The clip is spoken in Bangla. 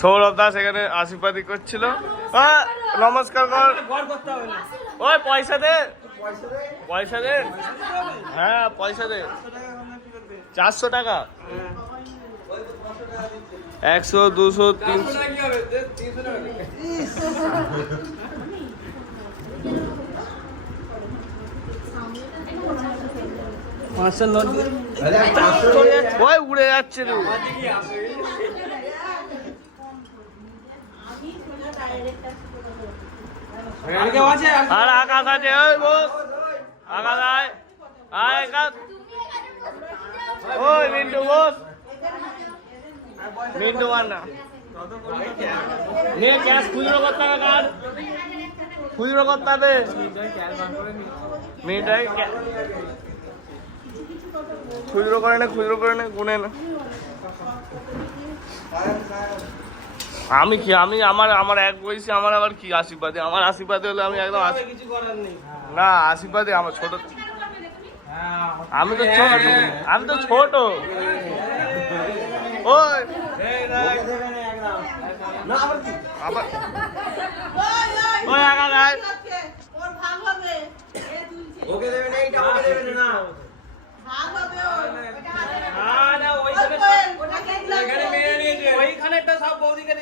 সৌরভ দাস এখানে আশীর্বাদী করছিল। নমস্কার কর। ওই পয়সা দে, পয়সা দে। হ্যাঁ পয়সা দে। 400 টাকা, 100, 200, 300। ওই উড়ে যাচ্ছে রে। আর আকাশ আছে, ওই বস আকাশ আয়, আয় আকাশ। ওই মিন্টু বস, মিন্টু মান না নিয়ে ক্যাশ খুচরো করতে হবে, কার খুচরো করতে হবে। মিনিটাই খুচরো করে নে, খুচরো করে নে, গুনে না। আমি কি আমি আমার এক বয়সী, আমার আবার কি আশীর্বাদে? আমার আশীর্বাদে হলে আমি একদম না, আশীর্বাদে আমার ছোট। আমি তো ছোট, আমি তো ছোট। ওই আবার ওই আগা যায়। ওকে দেবে না, এইটা ওকে দেবে না। ভাগ হবে ওই। না না, ওইখানে মেরে নিয়েছে, ওইখানেটা সব বৌদিকে